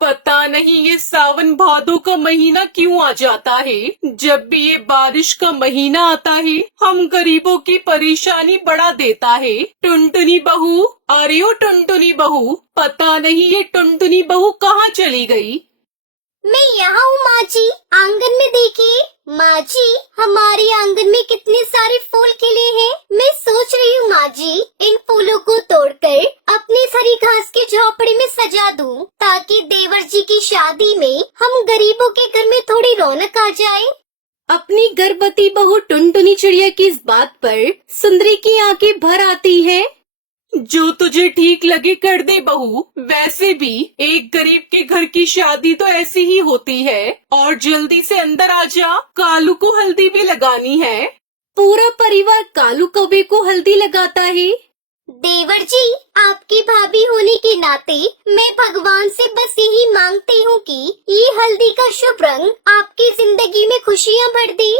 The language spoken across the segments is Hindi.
पता नहीं ये सावन भादो का महीना क्यों आ जाता है। जब भी ये बारिश का महीना आता है हम गरीबों की परेशानी बढ़ा देता है। टुनटुनी बहू, अरे ओ टुनटुनी बहू, पता नहीं ये टुनटुनी बहू कहाँ चली गई। मैं यहाँ हूँ माँ जी, आंगन में देखिए। माँ जी, हमारे आंगन में कितने सारे फूल खिले हैं। मैं सोच रही हूँ माँ जी, इन फूलों को तोड़कर अपने हरी घास की झोपड़ी में सजा दूँ, ताकि देवर जी की शादी में हम गरीबों के घर में थोड़ी रौनक आ जाए। अपनी गर्भवती बहू टुनटुनी चिड़िया की इस बात पर सुंदरी की आंखें भर आती है। जो तुझे ठीक लगे कर दे बहू। वैसे भी एक गरीब के घर की शादी तो ऐसी ही होती है। और जल्दी से अंदर आ जा, कालू को हल्दी भी लगानी है। पूरा परिवार कालू कौवे को हल्दी लगाता है। देवर जी, आपकी भाभी होने के नाते मैं भगवान से बस यही मांगती हूँ कि ये हल्दी का शुभ रंग आपकी जिंदगी में खुशियाँ भर दे।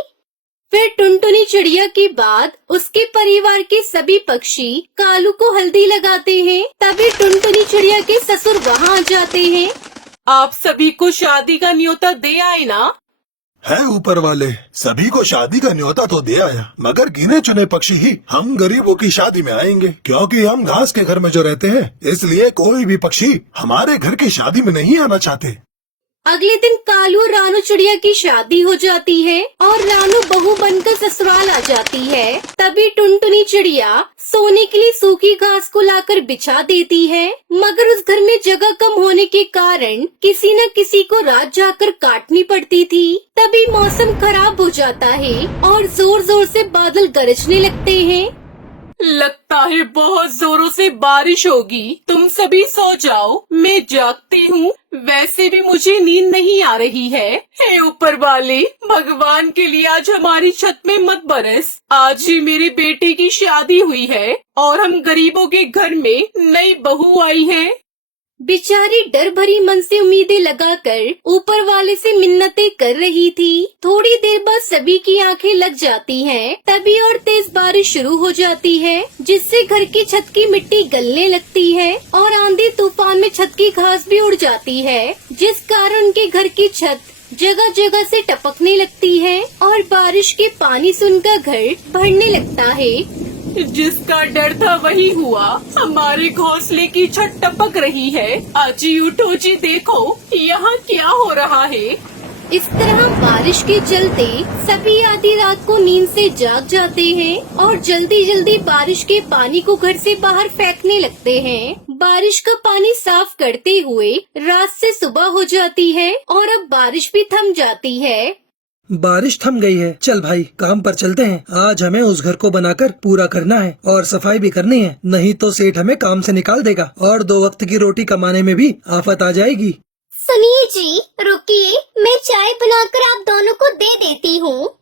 फिर टुनटुनी चिड़िया के बाद उसके परिवार के सभी पक्षी कालू को हल्दी लगाते हैं। तभी टुनटुनी चिड़िया के ससुर वहाँ आ जाते हैं। आप सभी को शादी का न्योता दे आए ना? है ऊपर वाले, सभी को शादी का न्योता तो दे आया, मगर गिने चुने पक्षी ही हम गरीबों की शादी में आएंगे, क्योंकि हम घास के घर में जो रहते हैं, इसलिए कोई भी पक्षी हमारे घर की शादी में नहीं आना चाहते। अगले दिन कालू और रानू चिड़िया की शादी हो जाती है और रानू बहू बनकर ससुराल आ जाती है। तभी टुनटुनी चिड़िया सोने के लिए सूखी घास को लाकर बिछा देती है, मगर उस घर में जगह कम होने के कारण किसी न किसी को रात जाकर काटनी पड़ती थी। तभी मौसम खराब हो जाता है और जोर जोर से बादल गरजने लगते हैं। लगता है बहुत जोरों से बारिश होगी। तुम सभी सो जाओ, मैं जागती हूँ। वैसे भी मुझे नींद नहीं आ रही है। हे ऊपर वाले, भगवान के लिए आज हमारी छत में मत बरस। आज ही मेरे बेटे की शादी हुई है और हम गरीबों के घर में नई बहू आई है। बेचारी डर भरी मन से उम्मीदें लगाकर ऊपर वाले से मिन्नतें कर रही थी। थोड़ी देर बाद सभी की आंखें लग जाती हैं। तभी और तेज बारिश शुरू हो जाती है, जिससे घर की छत की मिट्टी गलने लगती है और आंधी तूफान में छत की घास भी उड़ जाती है, जिस कारण उनके घर की छत जगह जगह से टपकने लगती है और बारिश के पानी से उनका घर भरने लगता है। जिसका डर था वही हुआ। हमारे घोंसले की छत टपक रही है। अजी उठो जी, देखो यहाँ क्या हो रहा है। इस तरह बारिश के चलते सभी आधी रात को नींद से जाग जाते हैं और जल्दी जल्दी बारिश के पानी को घर से बाहर फेंकने लगते हैं। बारिश का पानी साफ करते हुए रात से सुबह हो जाती है और अब बारिश भी थम जाती है। बारिश थम गई है, चल भाई काम पर चलते हैं। आज हमें उस घर को बनाकर पूरा करना है और सफाई भी करनी है, नहीं तो सेठ हमें काम से निकाल देगा और 2 वक्त की रोटी कमाने में भी आफत आ जाएगी। सुनिए जी, रुकिए, मैं चाय बनाकर आप दोनों को दे देती हूँ।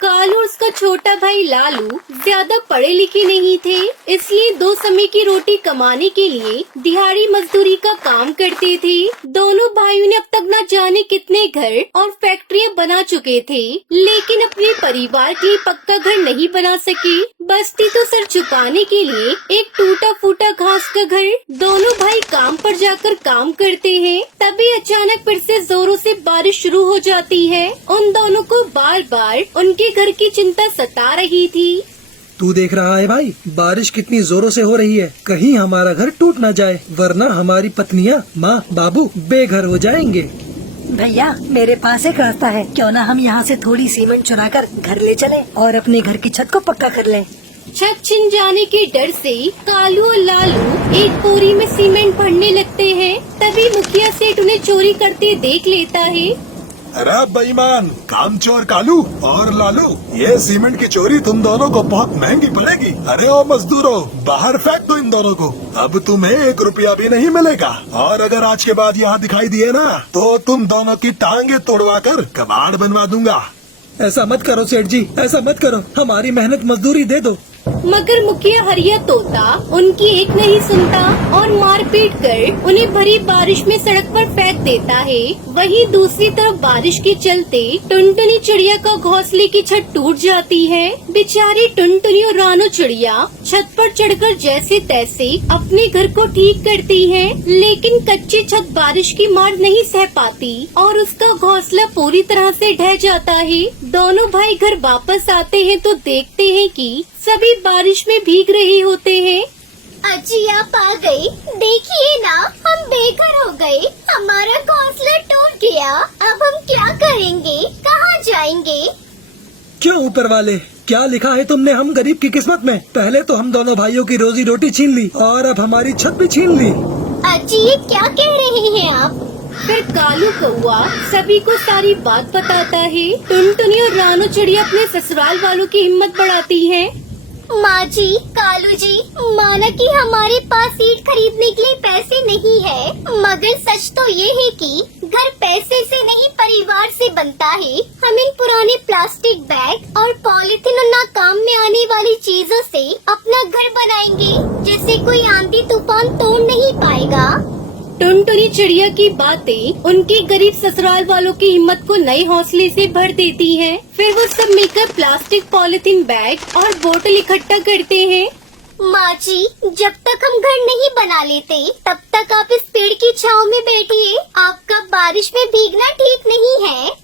कालू और उसका छोटा भाई लालू ज्यादा पढ़े लिखे नहीं थे, इसलिए 2 समय की रोटी कमाने के लिए दिहाड़ी मजदूरी का काम करते थे। दोनों भाइयों ने अब तक न जाने कितने घर और फैक्ट्रियां बना चुके थे, लेकिन अपने परिवार के लिए पक्का घर नहीं बना सके। बस्ती तो सर छुपाने के लिए एक टूटा फूटा घास का घर। दोनों भाई काम पर जाकर काम करते हैं। तभी अचानक फिर से जोरों से बारिश शुरू हो जाती है। उन दोनों को बार बार उनके घर की चिंता सता रही थी। तू देख रहा है भाई, बारिश कितनी जोरों से हो रही है, कहीं हमारा घर टूट न जाए, वरना हमारी पत्नियां, माँ बाबू बेघर हो जाएंगे। भैया, मेरे पास एक रास्ता है, क्यों ना हम यहाँ से थोड़ी सीमेंट चुराकर घर ले चलें और अपने घर की छत को पक्का कर लें। छत छिन जाने के डर से कालू और लालू एक बोरी में सीमेंट भरने लगते हैं। तभी मुखिया सेठ उन्हें चोरी करते देख लेता है। अरे बेईमान, कामचोर कालू और लालू, ये सीमेंट की चोरी तुम दोनों को बहुत महंगी पड़ेगी। अरे ओ मजदूरों, बाहर फेंक दो इन दोनों को, अब तुम्हें 1 रुपया भी नहीं मिलेगा। और अगर आज के बाद यहाँ दिखाई दिए ना, तो तुम दोनों की टांगे तोड़वा कर कबाड़ बनवा दूंगा। ऐसा मत करो सेठ जी, ऐसा मत करो, हमारी मेहनत मजदूरी दे दो। मगर मुखिया हरिया तोता उनकी एक नहीं सुनता और मार पीट कर उन्हें भरी बारिश में सड़क पर फेंक देता है। वहीं दूसरी तरफ बारिश के चलते टुनटुनी चिड़िया का घोंसले की छत टूट जाती है। बेचारी टुनटुनी और रानू चिड़िया छत पर चढ़कर जैसे तैसे अपने घर को ठीक करती है, लेकिन कच्ची छत बारिश की मार नहीं सह पाती और उसका घोंसला पूरी तरह से ढह जाता है। दोनों भाई घर वापस आते हैं तो देखते हैं कि सभी बारिश में भीग रहे होते हैं। अजी आप आ गए। देखिए ना, हम बेघर हो गए, हमारा घोंसला टूट गया। अब हम क्या करेंगे, कहाँ जाएंगे? क्यों ऊपर वाले, क्या लिखा है तुमने हम गरीब की किस्मत में? पहले तो हम दोनों भाइयों की रोजी रोटी छीन ली और अब हमारी छत भी छीन ली। अजी ये क्या कह रहे हैं आप? फिर कालू कौआ सभी को सारी बात बताता है। टुनटुनी और रानू चिड़िया अपने ससुराल वालों की हिम्मत बढ़ाती है। माँ जी, कालू जी, माना कि हमारे पास ईंट खरीदने के लिए पैसे नहीं है, मगर सच तो ये है कि घर पैसे से नहीं परिवार से बनता है। हम इन पुराने प्लास्टिक बैग और पॉलिथीन और ना काम में आने वाली चीजों से अपना घर बनाएंगे, जिसे कोई आंधी तूफान तोड़ नहीं पाएगा। टुनटुनी चिड़िया की बातें उनके गरीब ससुराल वालों की हिम्मत को नए हौसले से भर देती हैं। फिर वो सब मिलकर प्लास्टिक, पॉलिथीन बैग और बोतल इकट्ठा करते हैं। माँ जी, जब तक हम घर नहीं बना लेते तब तक आप इस पेड़ की छांव में बैठिए। आपका बारिश में भीगना ठीक नहीं है।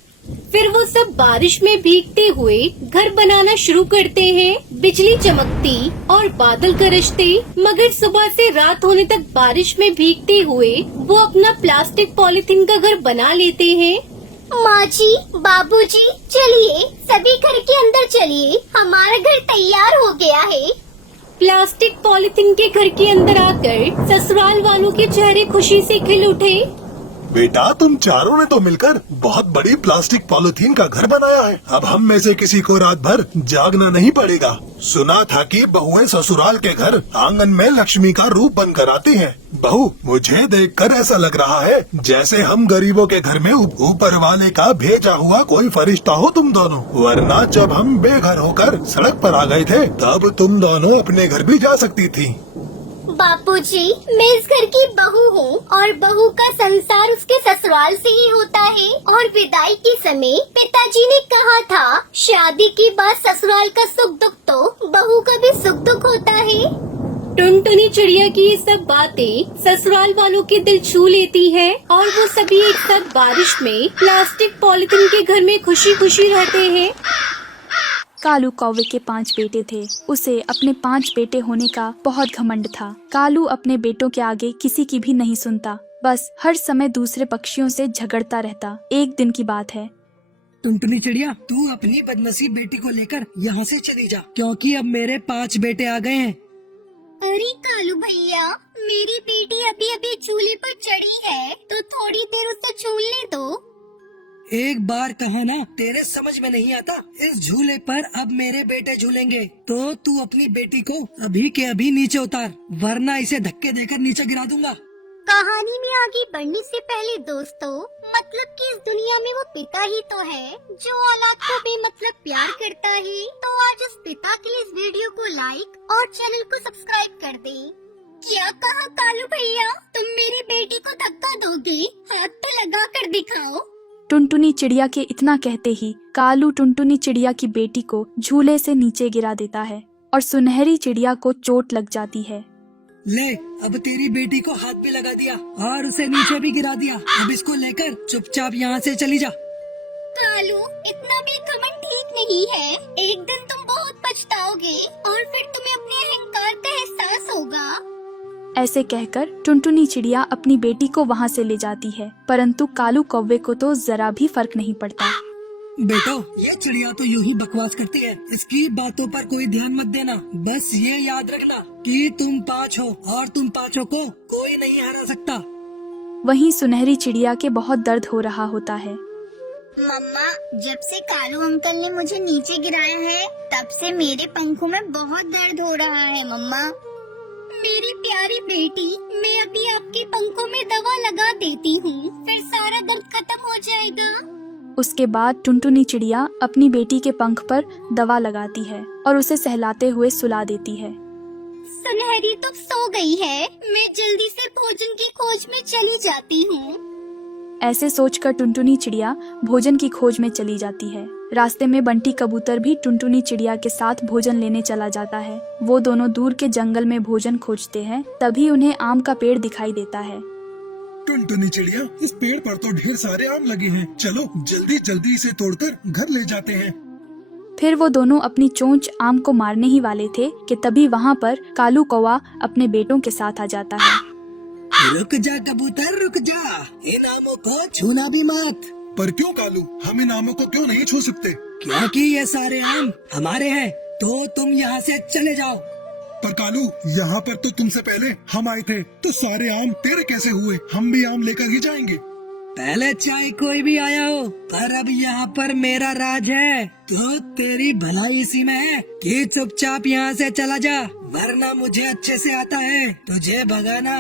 फिर वो सब बारिश में भीगते हुए घर बनाना शुरू करते हैं। बिजली चमकती और बादल गरजते, मगर सुबह से रात होने तक बारिश में भीगते हुए वो अपना प्लास्टिक, पॉलिथीन का घर बना लेते हैं। माँ जी, बाबूजी, चलिए सभी घर के अंदर चलिए, हमारा घर तैयार हो गया है। प्लास्टिक, पॉलिथीन के घर के अंदर आकर ससुराल वालों के चेहरे खुशी से खिल उठे। बेटा, तुम चारों ने तो मिलकर बहुत बड़ी प्लास्टिक पॉलिथीन का घर बनाया है। अब हम में से किसी को रात भर जागना नहीं पड़ेगा। सुना था कि बहुएं ससुराल के घर आंगन में लक्ष्मी का रूप बनकर आती हैं। बहू, मुझे देखकर ऐसा लग रहा है जैसे हम गरीबों के घर में ऊपर वाले का भेजा हुआ कोई फरिश्ता हो तुम दोनों। वरना जब हम बेघर होकर सड़क पर आ गए थे तब तुम दोनों अपने घर भी जा सकती थी। बापूजी, मैं इस घर की बहू हूँ और बहू का संसार उसके ससुराल से ही होता है। और विदाई के समय पिताजी ने कहा था, शादी के बाद ससुराल का सुख दुख तो बहू का भी सुख दुख होता है। टुनटुनी चिड़िया की ये सब बातें ससुराल वालों के दिल छू लेती है और वो सभी एक साथ बारिश में प्लास्टिक, पॉलिथीन के घर में खुशी खुशी रहते हैं। कालू कौवे के 5 बेटे थे। उसे अपने 5 बेटे होने का बहुत घमंड था। कालू अपने बेटों के आगे किसी की भी नहीं सुनता, बस हर समय दूसरे पक्षियों से झगड़ता रहता। एक दिन की बात है। टुनटुनी चिड़िया, तू अपनी बदनसीब बेटी को लेकर यहाँ से चली जा, क्योंकि अब मेरे 5 बेटे आ गए हैं। अरे कालू भैया, मेरी बेटी अभी अभी चूल्हे पर चढ़ी है, तो थोड़ी देर उसे झूलने दो। एक बार कहा ना, तेरे समझ में नहीं आता। इस झूले पर अब मेरे बेटे झूलेंगे, तो तू अपनी बेटी को अभी के अभी नीचे उतार, वरना इसे धक्के देकर नीचे गिरा दूंगा। कहानी में आगे बढ़ने से पहले दोस्तों, मतलब कि इस दुनिया में वो पिता ही तो है जो औलाद को बेमतलब प्यार करता है। तो आज इस पिता के लिए इस वीडियो को लाइक और चैनल को सब्सक्राइब कर दें। क्या कहा कालू भैया, तुम मेरी बेटी को धक्का दोगे? हाथ तो लगा कर दिखाओ। टुनटुनी चिड़िया के इतना कहते ही कालू टुनटुनी चिड़िया की बेटी को झूले से नीचे गिरा देता है और सुनहरी चिड़िया को चोट लग जाती है। ले, अब तेरी बेटी को हाथ भी लगा दिया और उसे नीचे भी गिरा दिया। अब इसको लेकर चुपचाप यहाँ से चली जा। कालू, इतना भी घमंड ठीक नहीं है। एक दिन तुम बहुत पछताओगे और फिर तुम्हें अपने अहंकार का एहसास होगा। ऐसे कहकर टुनटुनी चिड़िया अपनी बेटी को वहाँ से ले जाती है, परंतु कालू कौवे को तो जरा भी फर्क नहीं पड़ता। बेटो, ये चिड़िया तो यूं ही बकवास करती है, इसकी बातों पर कोई ध्यान मत देना। बस ये याद रखना कि तुम 5 हो और तुम 5 को कोई नहीं हरा सकता। वहीं सुनहरी चिड़िया के बहुत दर्द हो रहा होता है। मम्मा, जब से कालू अंकल ने मुझे नीचे गिराया है तब से मेरे पंखों में बहुत दर्द हो रहा है। मम्मा, मेरी प्यारी बेटी, मैं अभी आपके पंखों में दवा लगा देती हूँ, फिर सारा दर्द खत्म हो जाएगा। उसके बाद टुनटुनी चिड़िया अपनी बेटी के पंख पर दवा लगाती है और उसे सहलाते हुए सुला देती है। सुनहरी तो सो गई है, मैं जल्दी से भोजन की खोज में चली जाती हूँ। ऐसे सोचकर टुनटुनी चिड़िया भोजन की खोज में चली जाती है। रास्ते में बंटी कबूतर भी टुनटुनी चिड़िया के साथ भोजन लेने चला जाता है। वो दोनों दूर के जंगल में भोजन खोजते हैं, तभी उन्हें आम का पेड़ दिखाई देता है। टुनटुनी चिड़िया, इस पेड़ पर तो ढेर सारे आम लगे हैं, चलो जल्दी जल्दी इसे तोड़कर घर ले जाते हैं। फिर वो दोनों अपनी चोंच आम को मारने ही वाले थे कि तभी वहाँ पर कालू कौवा अपने बेटों के साथ आ जाता है। रुक जा कबूतर, रुक जा, इन आमों को छूना भी मत। पर क्यों कालू, हम इन आमों को क्यों नहीं छू सकते? क्योंकि ये सारे आम हमारे हैं, तो तुम यहाँ से चले जाओ। पर कालू, यहाँ पर तो तुमसे पहले हम आए थे, तो सारे आम तेरे कैसे हुए? हम भी आम लेकर ही जाएंगे। पहले चाहे कोई भी आया हो, पर अब यहाँ पर मेरा राज है, तो तेरी भलाई इसी में है कि चुपचाप यहाँ से चला जा, वरना मुझे अच्छे से आता है तुझे भगाना।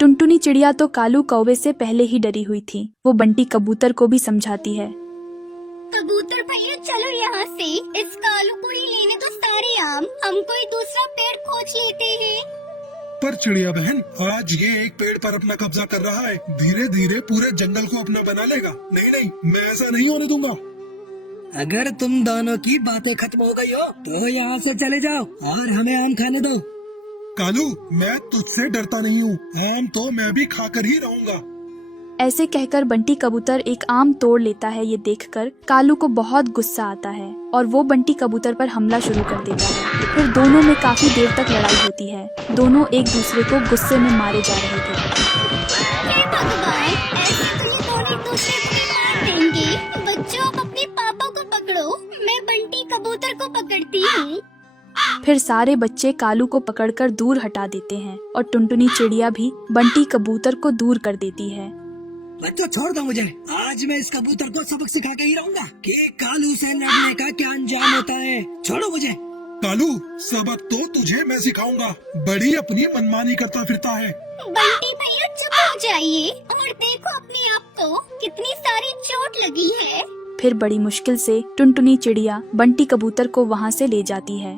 टुनटुनी चिड़िया तो कालू कौवे से पहले ही डरी हुई थी। वो बंटी कबूतर को भी समझाती है। कबूतर भैया चलो यहाँ से, इस कालू को ही लेने दो सारे आम, हम कोई दूसरा पेड़ खोज लेते हैं। पर चिड़िया बहन, आज ये एक पेड़ पर अपना कब्जा कर रहा है, धीरे धीरे पूरे जंगल को अपना बना लेगा। नहीं नहीं, मैं ऐसा नहीं होने दूंगा। अगर तुम दोनों की बातें खत्म हो गई हो, तो यहाँ से चले जाओ और हमें आम खाने दो। कालू, मैं तुझसे डरता नहीं हूँ, आम तो मैं भी खाकर ही रहूँगा। ऐसे कहकर बंटी कबूतर एक आम तोड़ लेता है। ये देखकर कालू को बहुत गुस्सा आता है और वो बंटी कबूतर पर हमला शुरू कर देता है। फिर दोनों में काफी देर तक लड़ाई होती है। दोनों एक दूसरे को गुस्से में मारे जा रहे थे। हे भगवान, ऐसे तो ये दोनों एक दूसरे को ही मार देंगे। बच्चों, आप अपने पापा को पकड़ो, मैं बंटी कबूतर को पकड़ती हूँ। फिर सारे बच्चे कालू को पकड़कर दूर हटा देते हैं और टुनटुनी चिड़िया भी बंटी कबूतर को दूर कर देती है। बच्चों छोड़ दो मुझे, आज मैं इस कबूतर को सबक सिखा के ही रहूंगा कि कालू से लड़ने का क्या अंजाम होता है। छोड़ो मुझे। कालू, सबक तो तुझे मैं सिखाऊंगा, बड़ी अपनी मनमानी करता फिरता है। बंटी भैया चुप हो जाइए और देखो अपने आप को, कितनी सारी चोट लगी है। फिर बड़ी मुश्किल से टुनटुनी चिड़िया बंटी कबूतर को वहाँ से ले जाती है।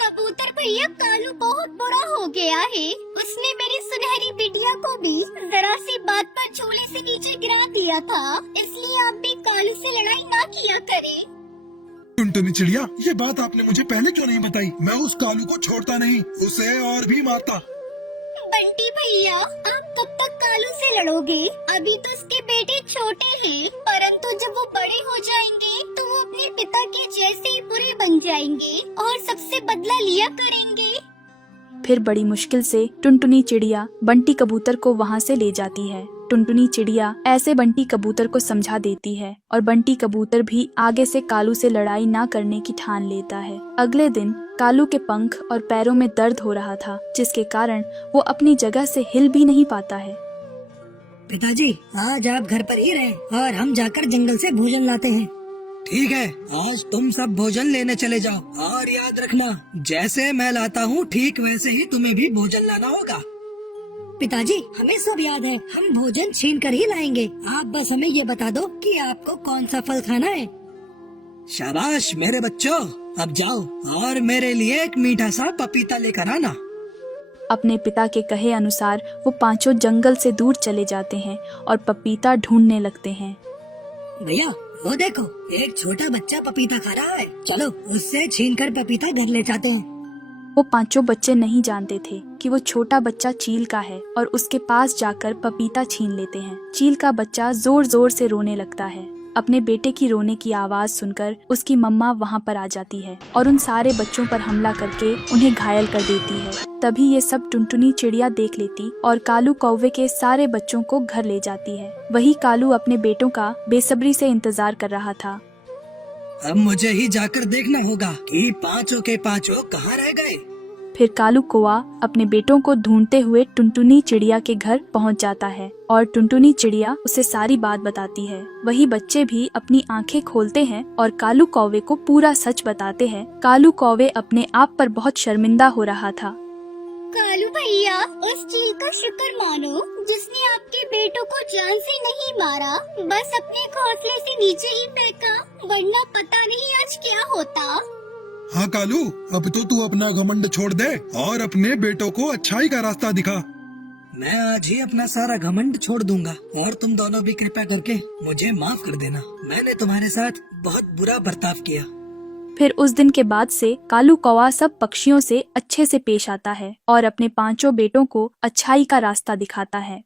कबूतर भैया, कालू बहुत बुरा हो गया है, उसने मेरी सुनहरी बिटिया को भी जरा सी बात पर झूले से नीचे गिरा दिया था, इसलिए आप भी कालू से लड़ाई ना किया करें। टुनटुनी चिड़िया, ये बात आपने मुझे पहले क्यों नहीं बताई? मैं उस कालू को छोड़ता नहीं, उसे और भी मारता। बंटी भैया, आप कब तक कालू से लड़ोगे? अभी तो उसके बेटे छोटे हैं, परंतु जब वो बड़े हो जाएंगे तो वो अपने पिता के जैसे ही बुरे बन जाएंगे और सबसे बदला लिया करेंगे। फिर बड़ी मुश्किल से टुनटुनी चिड़िया बंटी कबूतर को वहाँ से ले जाती है। टुनटुनी चिड़िया ऐसे बंटी कबूतर को समझा देती है और बंटी कबूतर भी आगे से कालू से लड़ाई ना करने की ठान लेता है। अगले दिन कालू के पंख और पैरों में दर्द हो रहा था, जिसके कारण वो अपनी जगह से हिल भी नहीं पाता है। पिताजी, आज आप घर पर ही रहे और हम जाकर जंगल से भोजन लाते हैं। ठीक है, आज तुम सब भोजन लेने चले जाओ और याद रखना, जैसे मैं लाता हूँ ठीक वैसे ही तुम्हें भी भोजन लाना होगा। पिताजी, हमें सब याद है, हम भोजन छीन कर ही लाएंगे, आप बस हमें ये बता दो कि आपको कौन सा फल खाना है। शाबाश मेरे बच्चों, अब जाओ और मेरे लिए एक मीठा सा पपीता लेकर आना। अपने पिता के कहे अनुसार वो पांचों जंगल से दूर चले जाते हैं और पपीता ढूंढने लगते हैं। भैया, वो देखो, एक छोटा बच्चा पपीता खा रहा है, चलो उससे छीन कर पपीता घर ले जाते हैं। वो पांचों बच्चे नहीं जानते थे कि वो छोटा बच्चा चील का है और उसके पास जाकर पपीता छीन लेते हैं। चील का बच्चा जोर जोर से रोने लगता है। अपने बेटे की रोने की आवाज सुनकर उसकी मम्मा वहाँ पर आ जाती है और उन सारे बच्चों पर हमला करके उन्हें घायल कर देती है। तभी ये सब टुनटुनी चिड़िया देख लेती और कालू कौवे के सारे बच्चों को घर ले जाती है। वही कालू अपने बेटों का बेसब्री से इंतजार कर रहा था। अब मुझे ही जाकर देखना होगा कि पांचों के पांचों कहाँ रह गए। फिर कालू कौवा अपने बेटों को ढूंढते हुए टुनटुनी चिड़िया के घर पहुंच जाता है और टुनटुनी चिड़िया उसे सारी बात बताती है। वही बच्चे भी अपनी आंखें खोलते हैं और कालू कौवे को पूरा सच बताते हैं। कालू कौवे अपने आप पर बहुत शर्मिंदा हो रहा था। कालू भैया, उस चील का शुक्र मानो जिसने आपके बेटों बेटों को जान से नहीं मारा, बस अपने घोंसले से नीचे ही फेंका, वरना पता नहीं आज क्या होता। हाँ कालू, अब तो तू अपना घमंड छोड़ दे और अपने बेटों को अच्छाई का रास्ता दिखा। मैं आज ही अपना सारा घमंड छोड़ दूंगा और तुम दोनों भी कृपया करके मुझे माफ कर देना। मैंने तुम्हारे साथ बहुत बुरा बर्ताव किया। फिर उस दिन के बाद से कालू कौवा सब पक्षियों से अच्छे से पेश आता है और अपने 5 बेटों को अच्छाई का रास्ता दिखाता है।